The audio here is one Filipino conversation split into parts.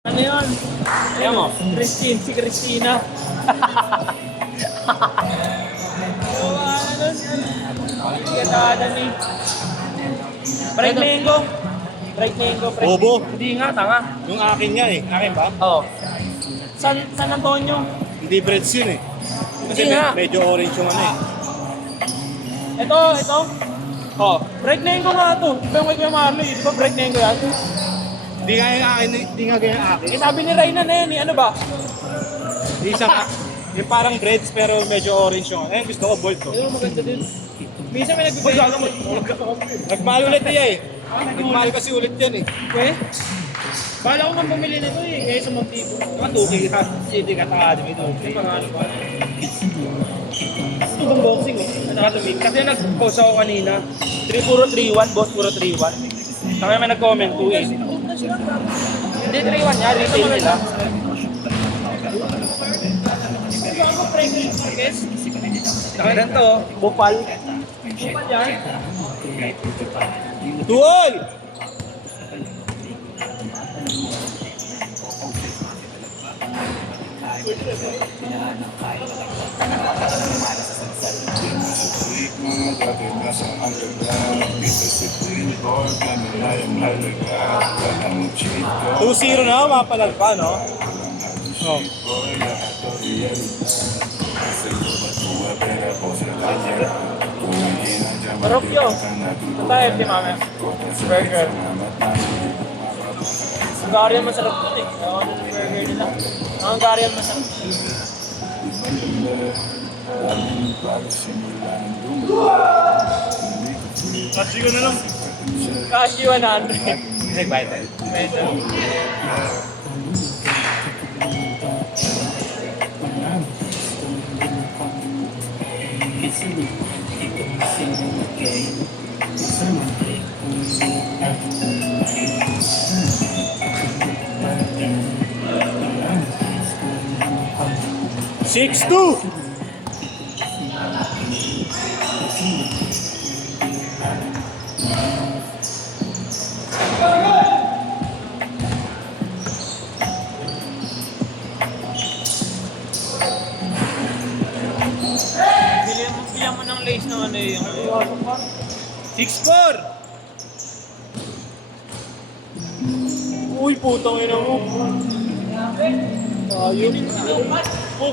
Ano yun? Ayan mo, si Christina. Ganda ni Bright Mango. Bright Mango. Bobo. Hindi nga, tanga. Yung akin nga eh. Akin ba? Oo. San Antonio? Hindi breads yun eh. Kasi Hindi nga. medyo orange yung ano eh. Ito. Oh, Bright Mango nga to. Ito yung Kuya Marley. Di ba Bright Mango yan? Hindi nga yung akin, hindi nga ganyan akin. Eh sabi ni Rayna na yun, ano ba? Isang, yung parang breads pero medyo orange yung ano. Eh, gusto ko bold ko. Ano maganda din. Minsan may nagbibigay. Nagmahal ulit niya eh. Nagmahal kasi ulit yan eh. Okay? Bala ko nga bumili nito eh, kaya sa Montego. Mga 2K ka. Hindi ka Academy 2K. Ano pa? Ito bang boxing oh? Nakatumig. Kasi nag-post ako kanina. Puro 3-1, boss, puro 3-1. Kaya may nag-comment 2-8. Hindi 3-1 yan, retail nila. Kaya ganito, Bupal. Bupal yan. Tuol! Two-zero na, mapalag pa, no? Oh. Marokyo. Ito tayo, FD mami. Burger. Hungarian masarap dun eh. Ewan ko yung burger nila. Ang Hungarian masarap. Kasi ko na lang. Kashi 100. Nag-vital. Medyo. Six two. Bilang mo ng lace ng ano yung 6-4. Uy, putang ina mo. Ayun.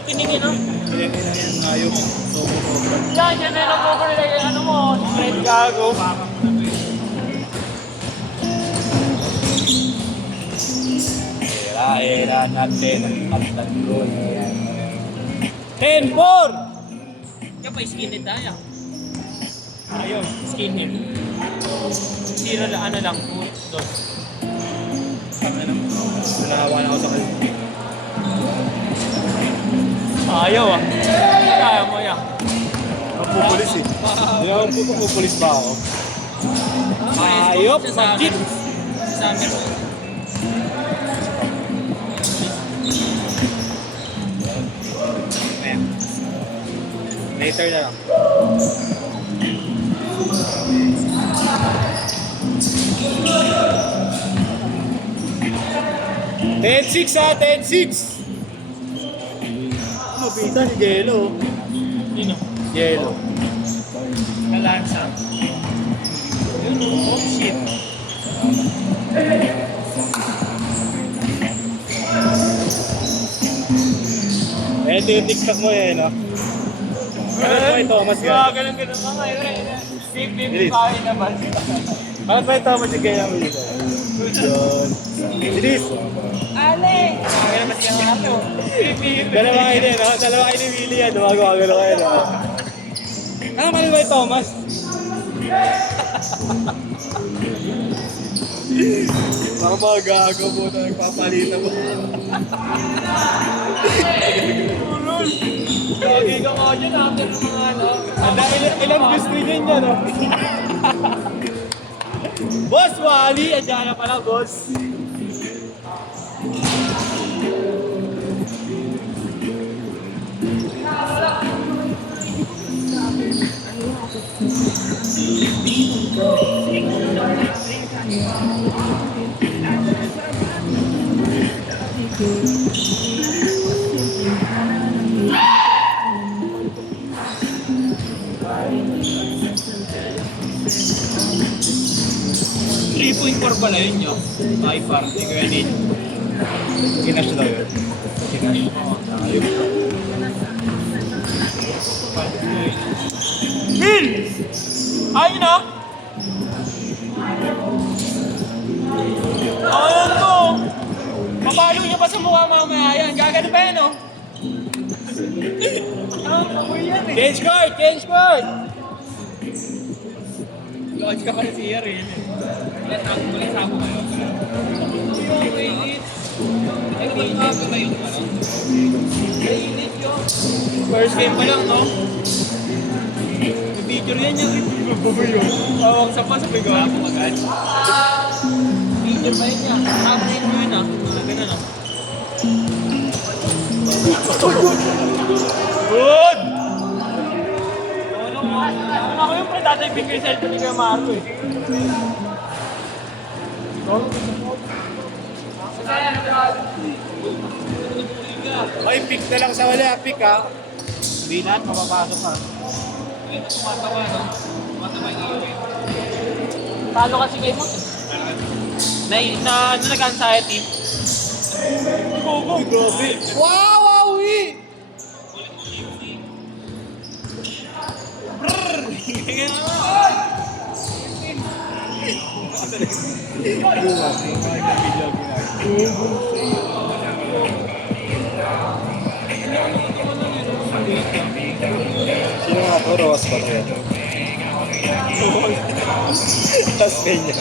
Kinigin ah. Ayun. Yan na lang overlay. Ano mo, spread gago. Era natin ang tatlo. 10-4. Kaya pa skinhead tayo. Ayun, skinhead. Zero lang, ano lang, dos. Nakawa na ako sa kalbi. Ayaw ah. Kaya mo yan. Pupulis eh. Hindi ako pupulis ba ako? Ayop, magkit. Sa amin. Ayan. Later na lang. Ten-six ha, 10-6. Ano, pizza si Jello. Sino? Jello. Kalansa. Yun oh, shit. Ito yung TikTok mo eh, no? Ano ba ito, Thomas ka? Ganun ka ngayon. Bilis. Kain naman. Ano ba ito, Thomas yung ganyan mo dito? Yun. Bilis. Ale! Kaya naman siya nga ito. Dalawa kayo din, no? Dalawa kayo ni Willie yan. Dumagawa-gano kayo, no? Ano mali ba yung Thomas? Baka mga gago mo na nagpapalitan mo. Ulul! Lagi ka nga dyan after ng mga ano. Ilang views din yun yan, no? Boss Wally! Andiyan na pala, boss. $3.4 pala yun nyo. Ay, parang hindi ko yan din. Kinash daw yun. Kinash. Ayun. Mil! Ayun na! Ayun to! Mapalo niya pa sa mukha mamaya yan. Gagano pa yan, oh. Change card! Change card! Launch ka pa rin si Iyer eh. Ulit sabo kayo. Yung mainit. Nag-iinit ba yung ano? Mainit yun. First game pa lang, no? Picture yan yung tawag sa pa sa bigawa ko agad. Picture pa yun yan. Upgrade mo yun ah. Ganun ah. Good! Ako yung pre, tatay finger cellphone ni Kuya Marco eh. Ay, pick na lang sa wala. Pick ha. Hindi lahat mapapasok ha. Tumatawa no? Tumatawa yung iyo eh. Talo kasi kay Mot eh. Ano nag-anxiety? Gogo! Grabe! Wow! Wowie! Sino nga to? Roas ba to yan? Tas kanya.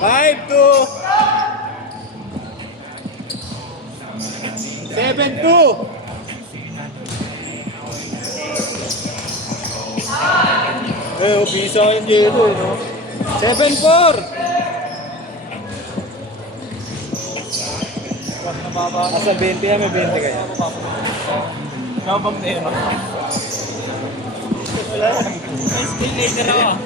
5-2! 7-2! Eh, upisa yung Diego eh, no? 7-4! Asa 20 yan, may 20 kaya. Kabang na yun. Skill later ako.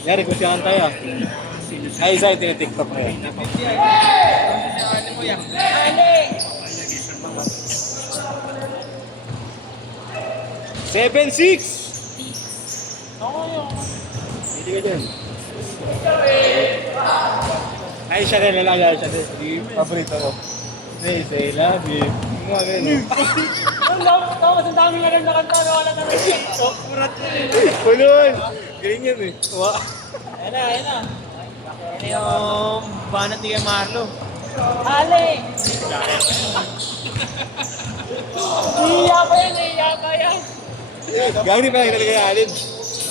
Yari ko siya tayo ah. Ay, isa yung tinitiktok ko yan. Seven, six! Hindi ka dyan. Ay, siya rin lalagay siya rin. Paborito ko. Say, say love you. Mga ganyan. Tapos ang dami nga rin nakanta na wala na rin. Kulon! Galing yan eh. Ayan na, ayan na. Ayan yung banat ni Kuya Marlo. Ale! Iya pa yan, iya pa yan. Gawin di pa lang talaga alin.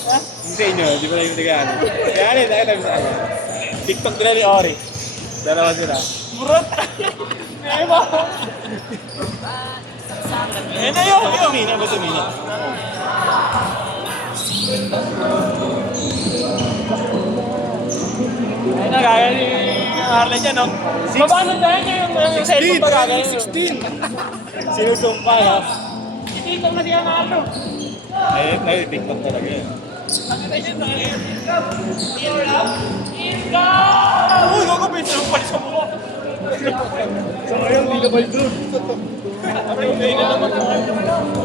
Ha? Yung sa inyo, di pa lang talaga alin. Kaya alin, tayo tayo sa kanya. TikTok nila ni Ori. Dalawa sila. Murot! Ngayon ba? Ayan na yun! Ba't tumina? Ba't tumina? Ayun na, gaya ni Harlan dyan, no? Mabano dahil niya yung cellphone pa gagawin. 16! Sinusumpa na. Ititong na siya Marlo. Ay, TikTok talaga yun. Uy, gago, pinsa yung palis sa mukha. So ngayon, hindi ka ba yung group?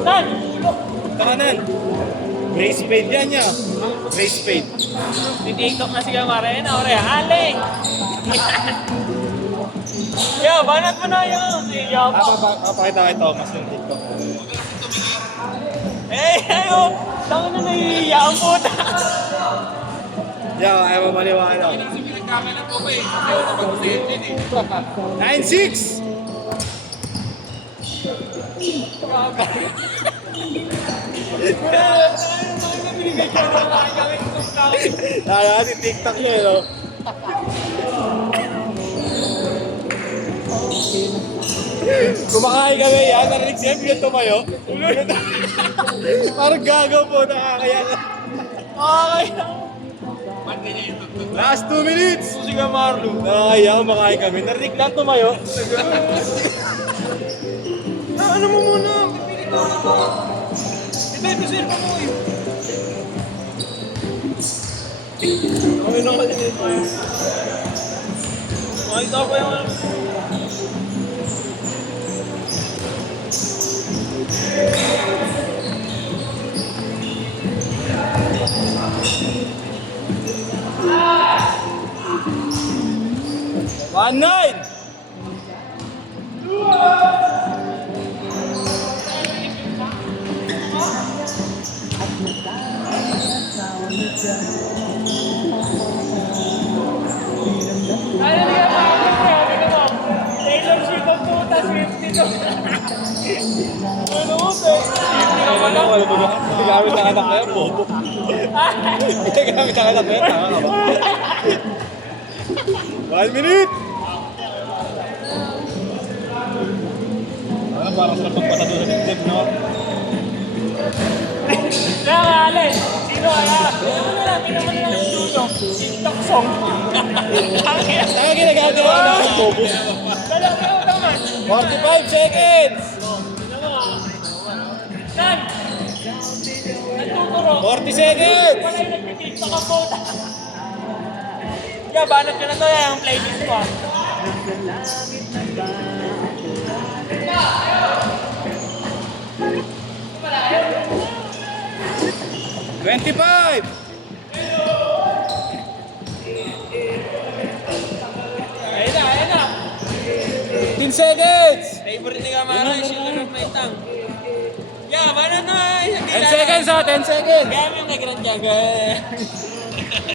Saan? Kanan. Race fade yan niya. Race fade. Titiktok na siya Marena, ore. Ale! Yo, banat mo na yun. Sige po. Papakita kay Thomas yung TikTok. Eh, ayo! Tango na nahihiya ang puta. Yeah, ayaw mo maliwanag. 9-6! Nakaka si TikTok niya, no? Kumakain kami yan, narinig siya, bigyan tumayo. Parang gagaw po, nakakaya ka. Nakakaya. Last 2 minutes! Sige Marlo. Nakakaya, kumakain kami. Narinig lang tumayo. Sir, pamoy. Kami na kasi dito. Makita ko yung ano. One nine. Taylor Swift ang puta, Swifty to. Ano mo, Gamit ang anak ko yan, bobo. Gamit ang anak ko yan, tama ka ba? 1 minute! Parang sarap magpasa doon sa dibdib, no? Nakakaalay. Sino kaya? Pinaman na lang yung dulo. TikTok song. Tama ginagagawa na ang bobo. Dalawa naman. 45 seconds! Nan! Nagtuturo. 40 seconds! Wala yung nagtitiktok ang puta. Yeah, banat ka na to yung playlist mo. $25! Ayun na. 15 seconds! Favorite ni Kamara, Sugar of my tongue. Yeah, mana na. 10 seconds ha, 10 seconds! Kaya mo yung nag-grand jaga.